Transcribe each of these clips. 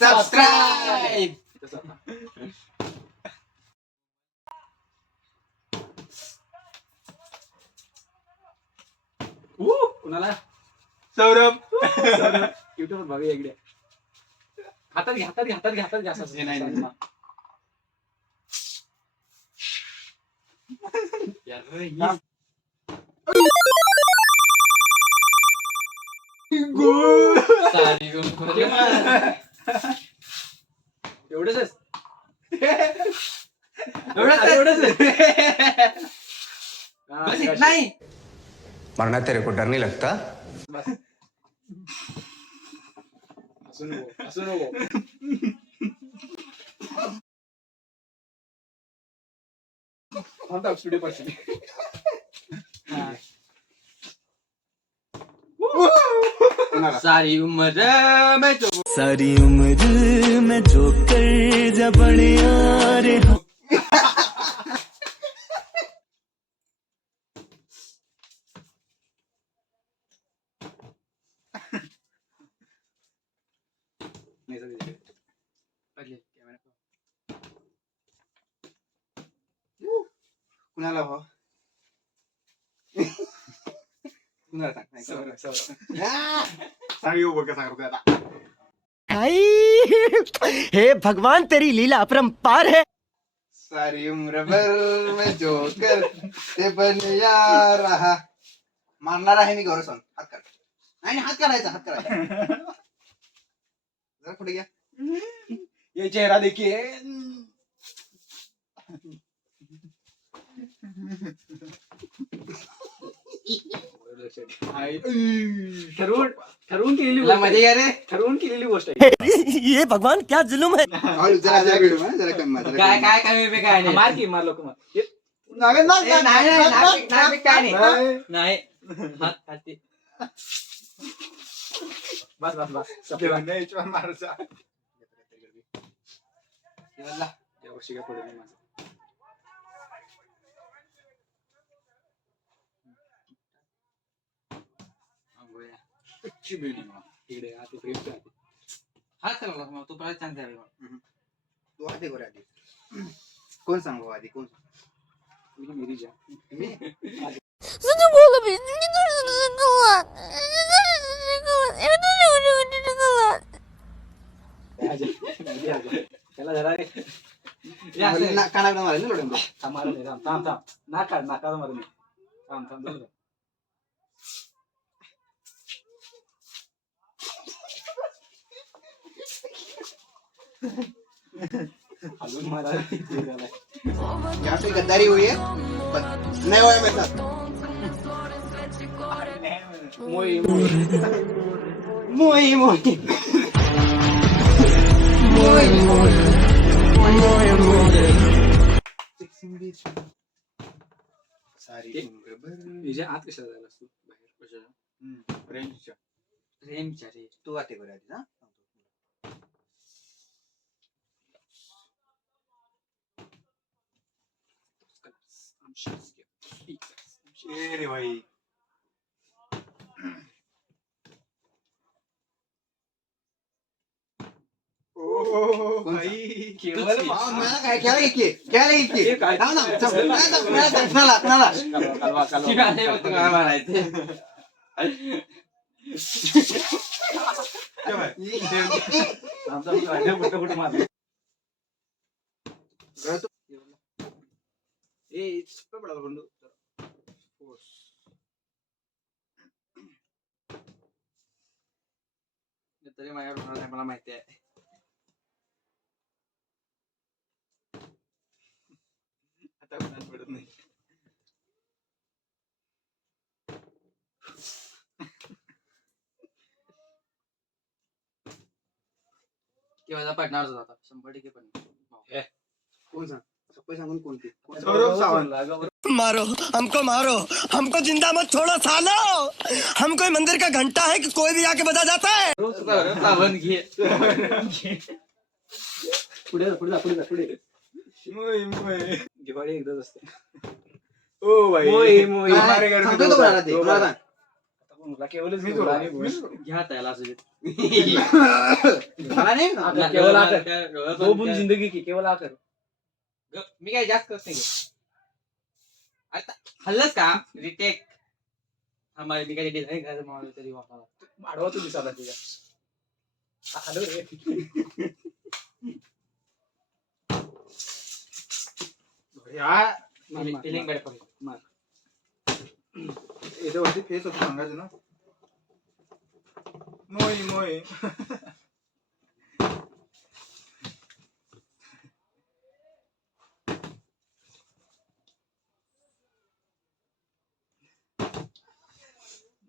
Subscribe. कुणाला Saurabh. YouTube बघूया इकडे. हातात घे, हातात घे, हातात घे, हातात घे असं. हे नाही. यार रे, ही- सारी एवढंच आहे. बस इतना ही. मरना तेरे को डर नहीं लगता? बस. हसू नको, हसू नको. स्टुडिओ पाशी. सारी उम्र मैं तो सारी उम्र मैं जो कर जा बड़े यारे कुणाला भाऊ कुणाला सांग सांग येऊ बघ सांगतो आता. हे भगवान तेरी लीला अपरंपार है. सारी उम्र भर मैं जो करते बन यार रहा. मारणार आहे मी गौरव सॉन्ग. हात काढ. नाही हात काढायचा, हात काढायचा. जरा पुढे घ्या. ये चेहरा देखिए. ठरवून केलेली तुला गोष्ट मध्ये घ्या रे. आहे. ठरवून केलेली गोष्ट आहे. ये भगवान क्या जुलुम है. हळू जरा जरा भिडू मग, जरा कमी मार, जरा काय कमी काय काय मी काय नाही मार की मार लोक मार. ये, मार. नाग, नाग, ए, नाही नाग, नाग, नाही नाग, काय नाग, नाही नाग. नाही हात हाती बस बस बस. या वर्षी काय पडलं नाही माझं. आंघोळ्या. कच्ची बिल्डिंग इकडे आते प्रेम करते. हात चालवला मग तू परत छान चालवला. तू आधी गोरे आधी. कोण सांगू आधी कोण? मेरी जा. मी. Задумала, блин, мне нужен шоколад. Мне нужен шоколад. Я тоже хочу шоколад. त्याला जरा रे. कानाकडे मारेल ना लोडून. थांब मारू दे, थांब थांब थांब. नाका नाका मारू दे. थांब थांब जाऊ दे. अजून मला यहाँ पे गद्दारी हुई है पर नहीं हुआ है मेरे साथ. मोई मोई मोई सारी उम्र भर. विजय आत कशाला जायला असतो बाहेर कशाला रेंजच्या. प्रेमच्या रे. तू आते गोरे आधी ना. रे भाई. मला काय खेळा इतके खेळा इतके थांब ना. कुणाला कुणाला तुम्हाला मारायचे कुठं मारलं ए सुपर बडा बंडू. तरी माझ्यावर होणार नाही मला माहिती आहे. आता कुणाला पडत नाही. किंवा पडणारच होता 100% पण. कोण सांग सप्पई सांगून कोणती? सौरभ सावंत. मारो हमको जिंदा मत छोड़ो सालो. हम कोई मंदिर का घंटा है कि कोई भी आके बजा जाता है. सावंत घे. पुढे पुढे पुढे पुढे. दिवाळी एकदाच असते. ओ भाई मोई मोई सांगतोय तो कोणाला ते? कोणाला सांग? मला केवलच मी घेऊन तुला- आणि बोल. घ्या त्याला असू दे. मला नाही ना. आता केवळ दो बुन जिंदगी की केवळ आकर. मी काय जास्त करत नाही. आता हल्लच का रिटेक आम्हाला मी काही डिझाईन करायचं म्हणालो तरी वापरायला आडवा तू दिसाला तुझ्या. हॅलो रे. फिलिंग बेटर याच्यावरती फेस होतं सांगायचं ना. मोय मोय.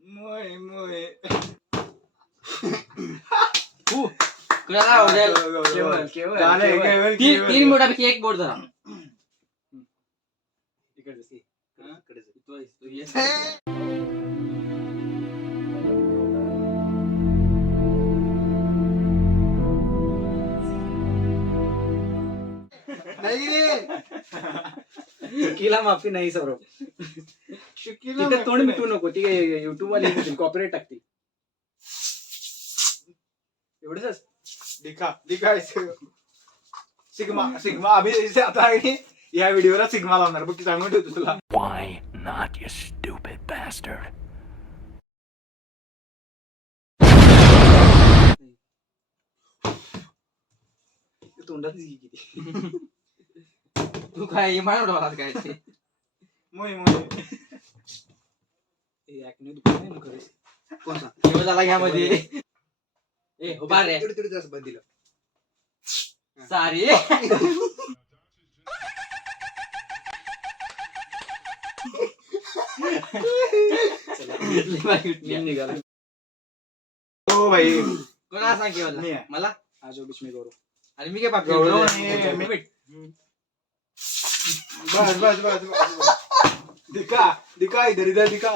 मोय मोय. कुणाला आवडेल केवळ केवळ झालंय, केवळ. केवळ, तीन केवळ. तीन बोटापैकी एक बोट धरा इकडे see. नाही रे. चुकीला माफी नाही सौरभ. चुकीला तिथे तोंड मिटवू नको. ती युट्यूब वाले कॉपीराइट टाकतील. एवढंच दिखा दिखा सिग्मा सिग्मा अभि आता आहे या व्हिडिओला सिग्मा लावणार बघ की सांगून ठेवतो तुला. Why not, you stupid bastard? तोंडातच घे किती. तू काय इमान उडवला काय ते मोय मोय. ऍक्ने दुखत नाही ना खरंच. कोणता केवळ झाला घ्या मध्ये ए उभा रे तिकडे तिकडे बंद दिलं. सारी नीम निघाला. हो भाई कोणाला सांग केवळ मी आहे. मला आज बीच में गौरव. आणि मी काय गौरव नाही, मी- बस बस बस बस दिखा दिखा इधर इधर दिखा